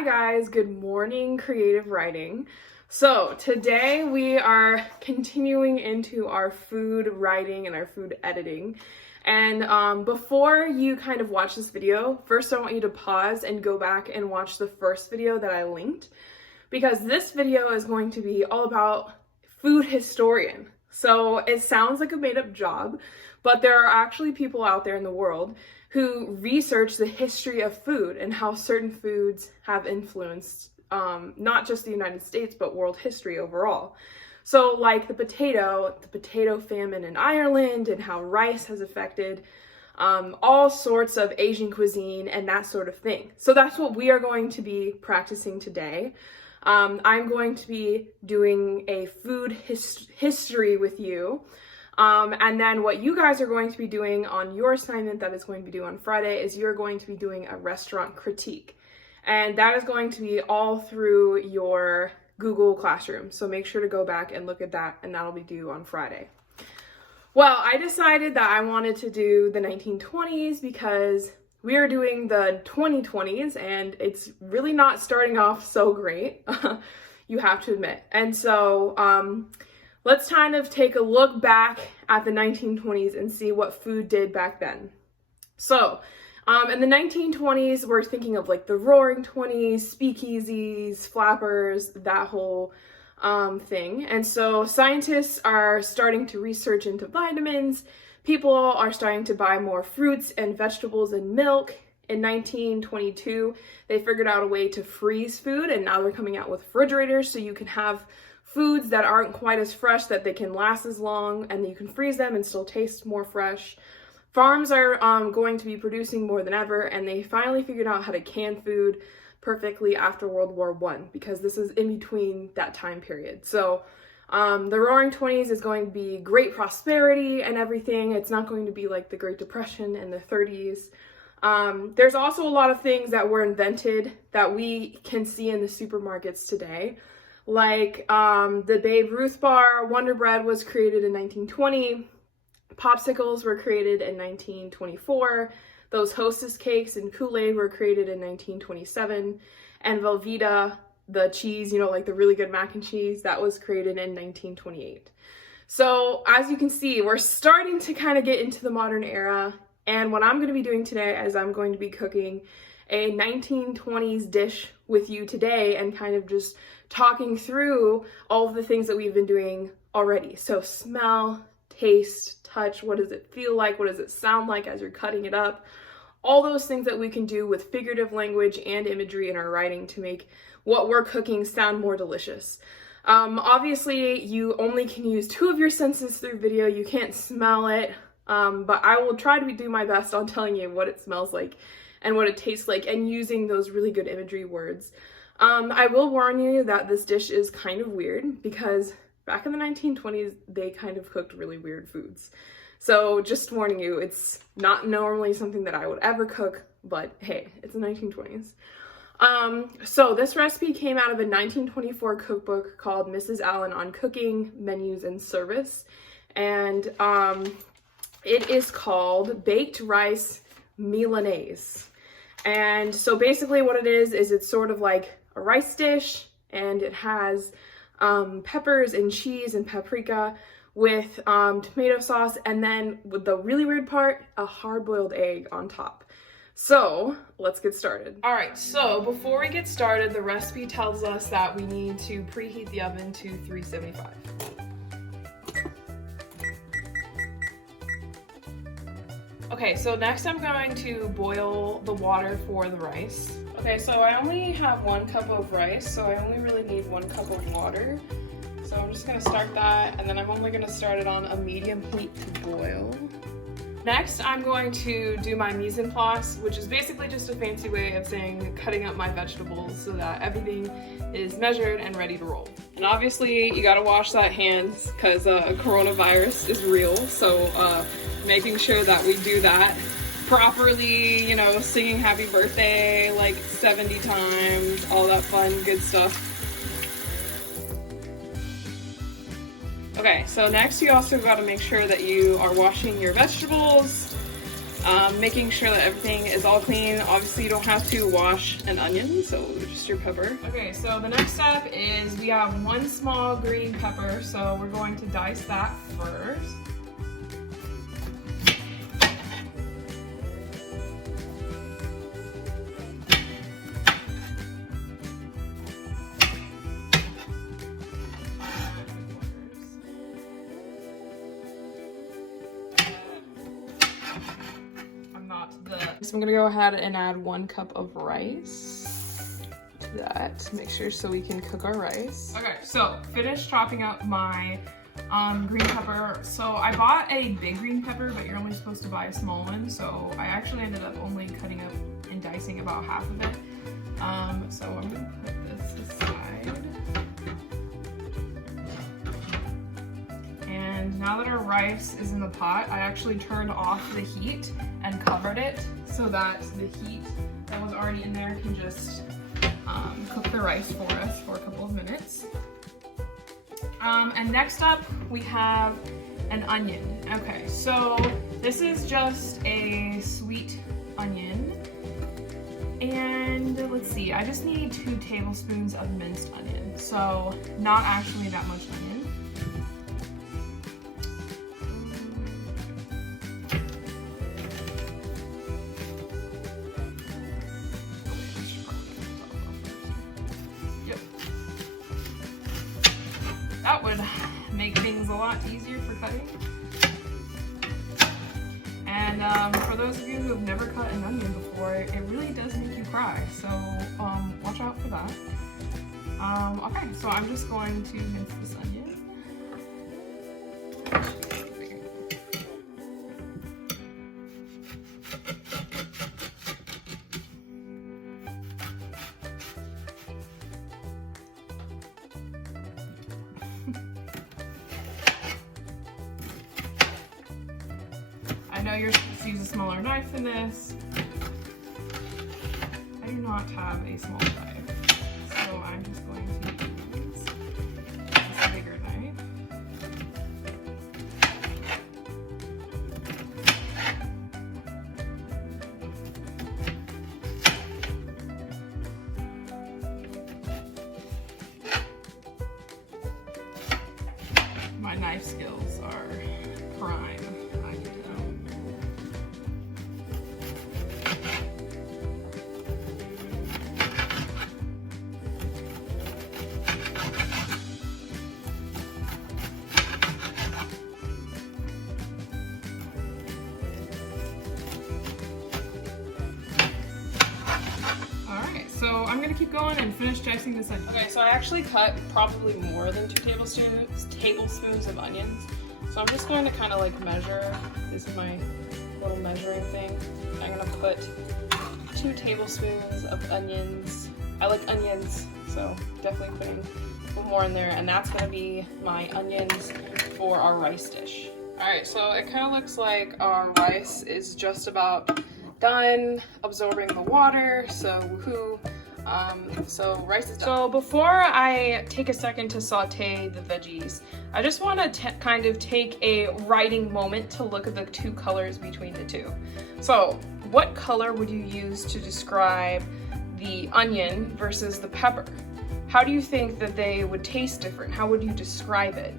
Hi guys, good morning creative writing. So today we are continuing into our food writing and our food editing. And before you kind of watch this video, first I want you to pause and go back and watch the first video that I linked, because this video is going to be all about food historian. So it sounds like a made-up job, but there are actually people out there in the world who research the history of food and how certain foods have influenced not just the United States, but world history overall. So like the potato famine in Ireland, and how rice has affected all sorts of Asian cuisine and that sort of thing. So that's what we are going to be practicing today. I'm going to be doing a food history with you. And then what you guys are going to be doing on your assignment that is going to be due on Friday is you're going to be doing a restaurant critique. And that is going to be all through your Google Classroom. So make sure to go back and look at that, and that'll be due on Friday. Well, I decided that I wanted to do the 1920s because we are doing the 2020s and it's really not starting off so great, you have to admit. And so, let's kind of take a look back at the 1920s and see what food did back then. So, in the 1920s, we're thinking of like the Roaring 20s, speakeasies, flappers, that whole thing. And so scientists are starting to research into vitamins. People are starting to buy more fruits and vegetables and milk. In 1922, they figured out a way to freeze food, and now they're coming out with refrigerators so you can have foods that aren't quite as fresh, that they can last as long, and you can freeze them and still taste more fresh. Farms are going to be producing more than ever, and they finally figured out how to can food perfectly after World War I, because this is in between that time period. So the Roaring 20s is going to be great prosperity and everything. It's not going to be like the Great Depression and the 30s. There's also a lot of things that were invented that we can see in the supermarkets today. Like the Babe Ruth bar, Wonder Bread was created in 1920. Popsicles were created in 1924. Those Hostess cakes and Kool-Aid were created in 1927. And Velveeta, the cheese, like the really good mac and cheese, that was created in 1928. So as you can see, we're starting to kind of get into the modern era. And what I'm going to be doing today is I'm going to be cooking a 1920s dish with you today and kind of just talking through all of the things that we've been doing already. So smell, taste, touch, what does it feel like? What does it sound like as you're cutting it up? All those things that we can do with figurative language and imagery in our writing to make what we're cooking sound more delicious. Obviously, you only can use 2 of your senses through video. You can't smell it, but I will try to do my best on telling you what it smells like and what it tastes like, and using those really good imagery words. I will warn you that this dish is kind of weird, because back in the 1920s, they kind of cooked really weird foods. So just warning you, it's not normally something that I would ever cook, but hey, it's the 1920s. So this recipe came out of a 1924 cookbook called Mrs. Allen on Cooking, Menus, and Service. And it is called Baked Rice Milanese. And so basically what it is it's sort of like a rice dish, and it has peppers and cheese and paprika with tomato sauce, and then with the really weird part, a hard-boiled egg on top. So let's get started. All right, so before we get started, the recipe tells us that we need to preheat the oven to 375. Okay, so next I'm going to boil the water for the rice. Okay, so I only have 1 cup of rice, so I only really need 1 cup of water. So I'm just gonna start that, and then I'm only gonna start it on a medium heat to boil. Next, I'm going to do my mise en place, which is basically just a fancy way of saying cutting up my vegetables so that everything is measured and ready to roll. And obviously, you gotta wash that hands because coronavirus is real, so making sure that we do that properly, singing happy birthday like 70 times, all that fun, good stuff. Okay, so next you also got to make sure that you are washing your vegetables. making sure that everything is all clean. Obviously you don't have to wash an onion, so just your pepper. Okay, so the next step is we have 1 small green pepper, so we're going to dice that first. So I'm gonna go ahead and add 1 cup of rice to that. Make sure so we can cook our rice. Okay, so finished chopping up my green pepper. So I bought a big green pepper, but you're only supposed to buy a small one. So I actually ended up only cutting up and dicing about half of it. So I'm gonna put this aside. And now that our rice is in the pot, I actually turned off the heat and covered it so that the heat that was already in there can just cook the rice for us for a couple of minutes. And next up we have an onion. Okay, so this is just a sweet onion. And let's see, I just need 2 tablespoons of minced onion. So not actually that much onion. That would make things a lot easier for cutting. And for those of you who have never cut an onion before, it really does make you cry. So watch out for that. Okay, so I'm just going to mince this onion. I know you're supposed to use a smaller knife than this. I do not have a small knife, so I'm just going to use this bigger knife. My knife skills are prime. So I'm gonna keep going and finish dicing this onion. Okay, so I actually cut probably more than 2 tablespoons of onions. So I'm just going to kind of like measure. This is my little measuring thing. I'm gonna put 2 tablespoons of onions. I like onions, so definitely putting a little more in there. And that's gonna be my onions for our rice dish. All right, so it kind of looks like our rice is just about done absorbing the water, so woohoo. So rice is done. So before I take a second to saute the veggies, I just want to kind of take a writing moment to look at the 2 colors between the 2. So what color would you use to describe the onion versus the pepper? How do you think that they would taste different? How would you describe it?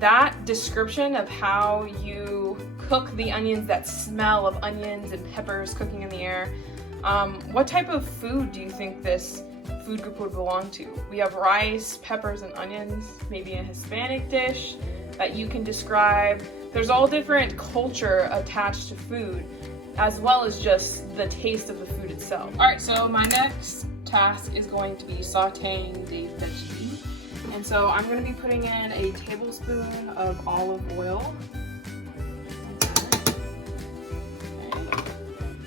That description of how you cook the onions, that smell of onions and peppers cooking in the air, what type of food do you think this food group would belong to? We have rice, peppers, and onions, maybe a Hispanic dish that you can describe. There's all different culture attached to food, as well as just the taste of the food itself. All right, so my next task is going to be sauteing the veggies. And so I'm going to be putting in a tablespoon of olive oil.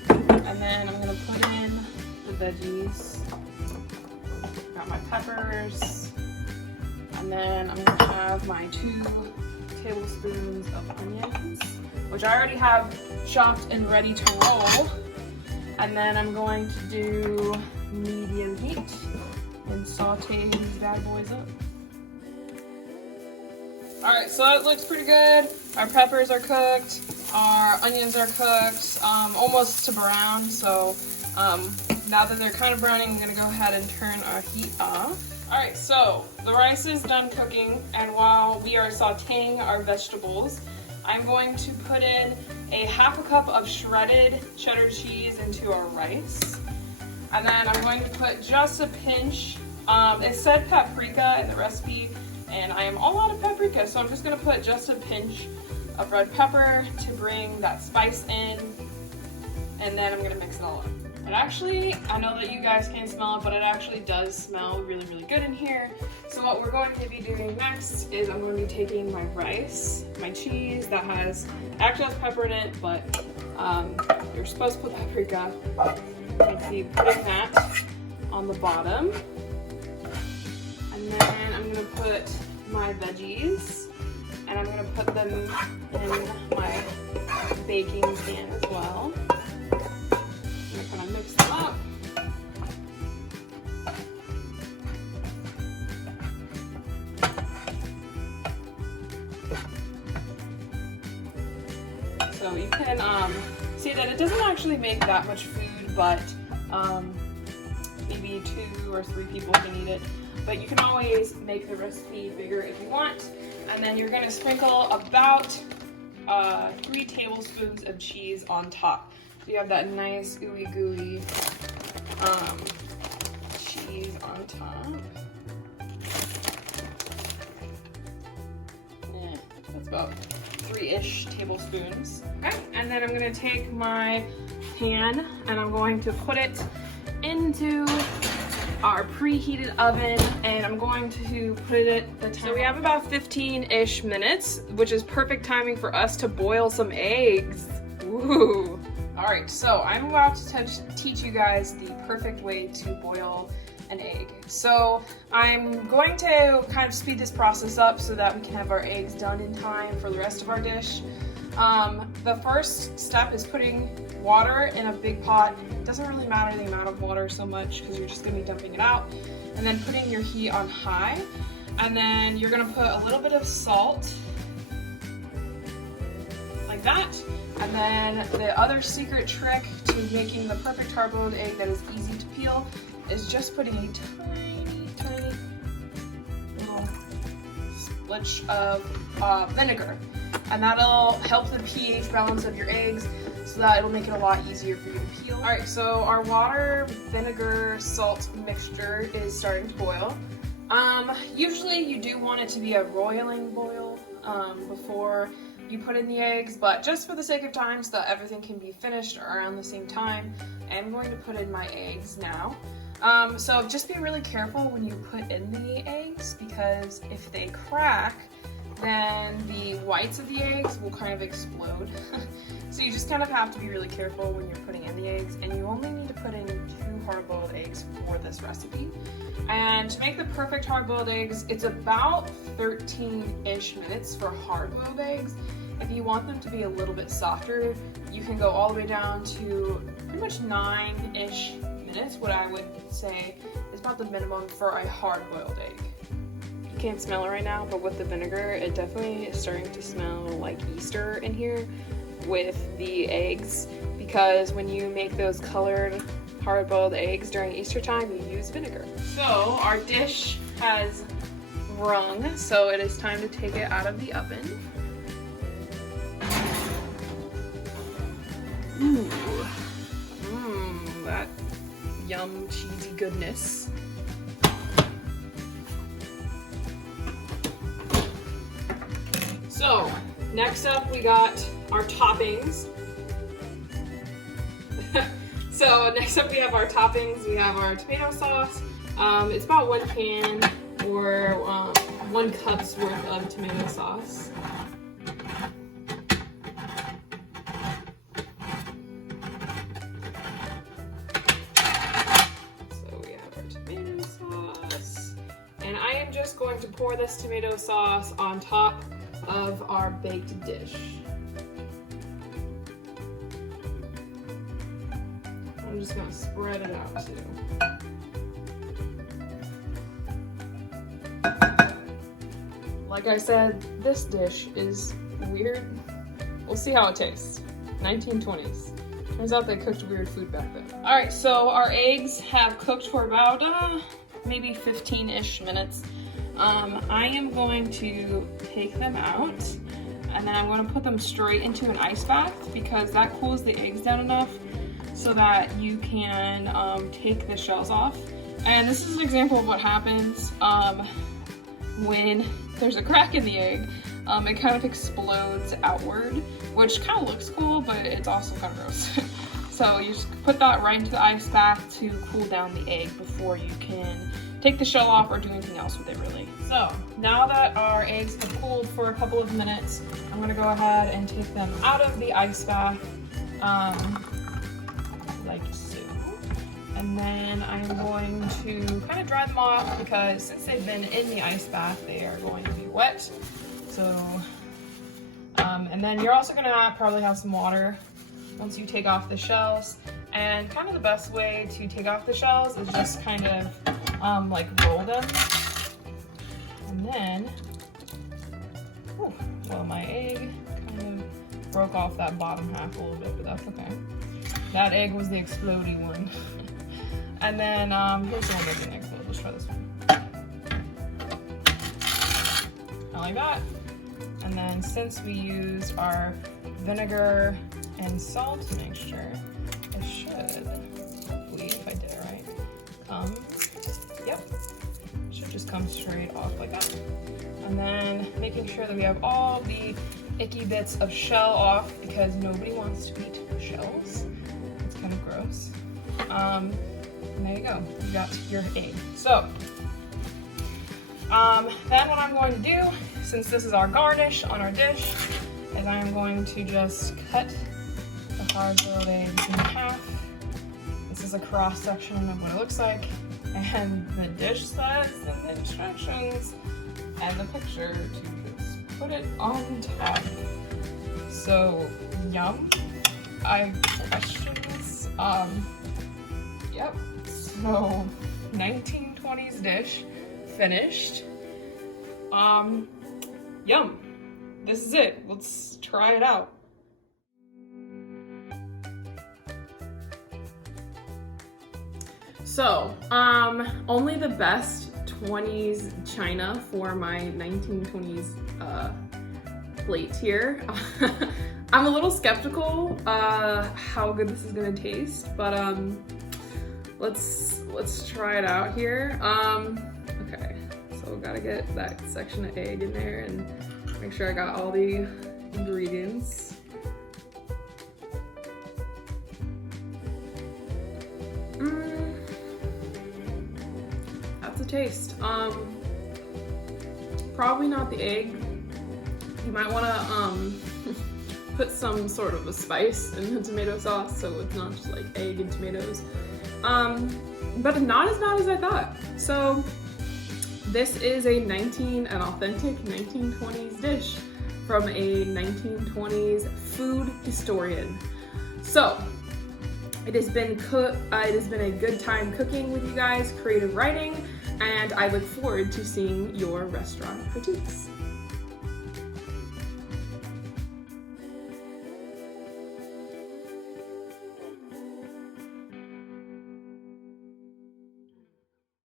Okay. And then I'm going to put in the veggies. Got my peppers. And then I'm going to have my 2 tablespoons of onions, which I already have chopped and ready to roll. And then I'm going to do medium heat and saute these bad boys up. Alright, so it looks pretty good. Our peppers are cooked. Our onions are cooked, almost to brown, so now that they're kind of browning, I'm gonna go ahead and turn our heat off. All right, so the rice is done cooking, and while we are sauteing our vegetables, I'm going to put in a half a cup of shredded cheddar cheese into our rice. And then I'm going to put just a pinch, it said paprika in the recipe, and I am all out of paprika, so I'm just gonna put just a pinch of red pepper to bring that spice in, and then I'm gonna mix it all up. It actually, I know that you guys can't smell it, but it actually does smell really, really good in here. So what we're going to be doing next is I'm going to be taking my rice, my cheese that actually has pepper in it, but you're supposed to put paprika. Let's see, putting that on the bottom. And then I'm gonna put my veggies, and I'm gonna put them in my baking pan as well. I'm gonna mix them up. So you can see that it doesn't actually make that much food, but maybe 2 or 3 people can eat it. But you can always make the recipe bigger if you want. And then you're gonna sprinkle about 3 tablespoons of cheese on top. So you have that nice ooey gooey cheese on top. Yeah, that's about 3-ish tablespoons. Okay, and then I'm gonna take my pan and I'm going to put it into our preheated oven, and I'm going to put it at the time. So we have about 15-ish minutes, which is perfect timing for us to boil some eggs. Ooh. All right, so I'm about to teach you guys the perfect way to boil an egg. So I'm going to kind of speed this process up so that we can have our eggs done in time for the rest of our dish. The first step is putting water in a big pot. It doesn't really matter the amount of water so much because you're just gonna be dumping it out, and then putting your heat on high, and then you're gonna put a little bit of salt like that. And then the other secret trick to making the perfect hard-boiled egg that is easy to peel is just putting a tiny little splitch of vinegar, and that'll help the pH balance of your eggs so that it'll make it a lot easier for you to peel. All right, so our water, vinegar, salt mixture is starting to boil. Usually you do want it to be a roiling boil before you put in the eggs, but just for the sake of time so that everything can be finished around the same time, I'm going to put in my eggs now. So just be really careful when you put in the eggs, because if they crack, then the whites of the eggs will kind of explode. So you just kind of have to be really careful when you're putting in the eggs, and you only need to put in 2 hard-boiled eggs for this recipe. And to make the perfect hard-boiled eggs, it's about 13-ish minutes for hard-boiled eggs. If you want them to be a little bit softer, you can go all the way down to pretty much 9-ish minutes, what I would say is about the minimum for a hard-boiled egg. You can't smell it right now, but with the vinegar, it definitely is starting to smell like Easter in here with the eggs, because when you make those colored hard-boiled eggs during Easter time, you use vinegar. So our dish has rung, so it is time to take it out of the oven. Ooh, that yum cheesy goodness. So next up we got our toppings. So next up we have our toppings. We have our tomato sauce. It's about 1 can or 1 cup's worth of tomato sauce. So we have our tomato sauce. And I am just going to pour this tomato sauce on top of our baked dish. I'm just gonna spread it out too. Like I said, this dish is weird. we'll see how it tastes. 1920s. Turns out they cooked weird food back then. All right, so our eggs have cooked for about maybe 15-ish minutes. I am going to take them out, and then I'm going to put them straight into an ice bath because that cools the eggs down enough so that you can take the shells off. And this is an example of what happens when there's a crack in the egg. It kind of explodes outward, which kind of looks cool, but it's also kind of gross. So you just put that right into the ice bath to cool down the egg before you can take the shell off or do anything else with it, really. So now that our eggs have cooled for a couple of minutes, I'm gonna go ahead and take them out of the ice bath, like so. And then I'm going to kind of dry them off because since they've been in the ice bath, they are going to be wet. So, and then you're also gonna probably have some water once you take off the shells. And kind of the best way to take off the shells is just kind of like roll them. And then, well, my egg kind of broke off that bottom half a little bit, but that's okay. That egg was the explodey one. And then, here's the one that didn't explode. Let's try this one. Kind of like that. And then since we used our vinegar and salt mixture, it should, hopefully, if I did it right, yep, should just come straight off like that. And then making sure that we have all the icky bits of shell off because nobody wants to eat shells. It's kind of gross. And there you go, you got your egg. So, then what I'm going to do, since this is our garnish on our dish, is I'm going to just cut the hard-boiled eggs in half. This is a cross-section of what it looks like, and the dish says in the instructions and the picture to just put it on top. So, yum. I have questions. Yep. So, 1920s dish finished. Yum. This is it. Let's try it out. So, only the best 20s china for my 1920s plate here. I'm a little skeptical how good this is gonna taste, but let's try it out here. Okay, so gotta get that section of egg in there and make sure I got all the ingredients. That's a taste. Probably not the egg. You might wanna put some sort of a spice in the tomato sauce so it's not just like egg and tomatoes. But not as bad as I thought. So this is an authentic 1920s dish from a 1920s food historian. So it has been a good time cooking with you guys, creative writing, and I look forward to seeing your restaurant critiques.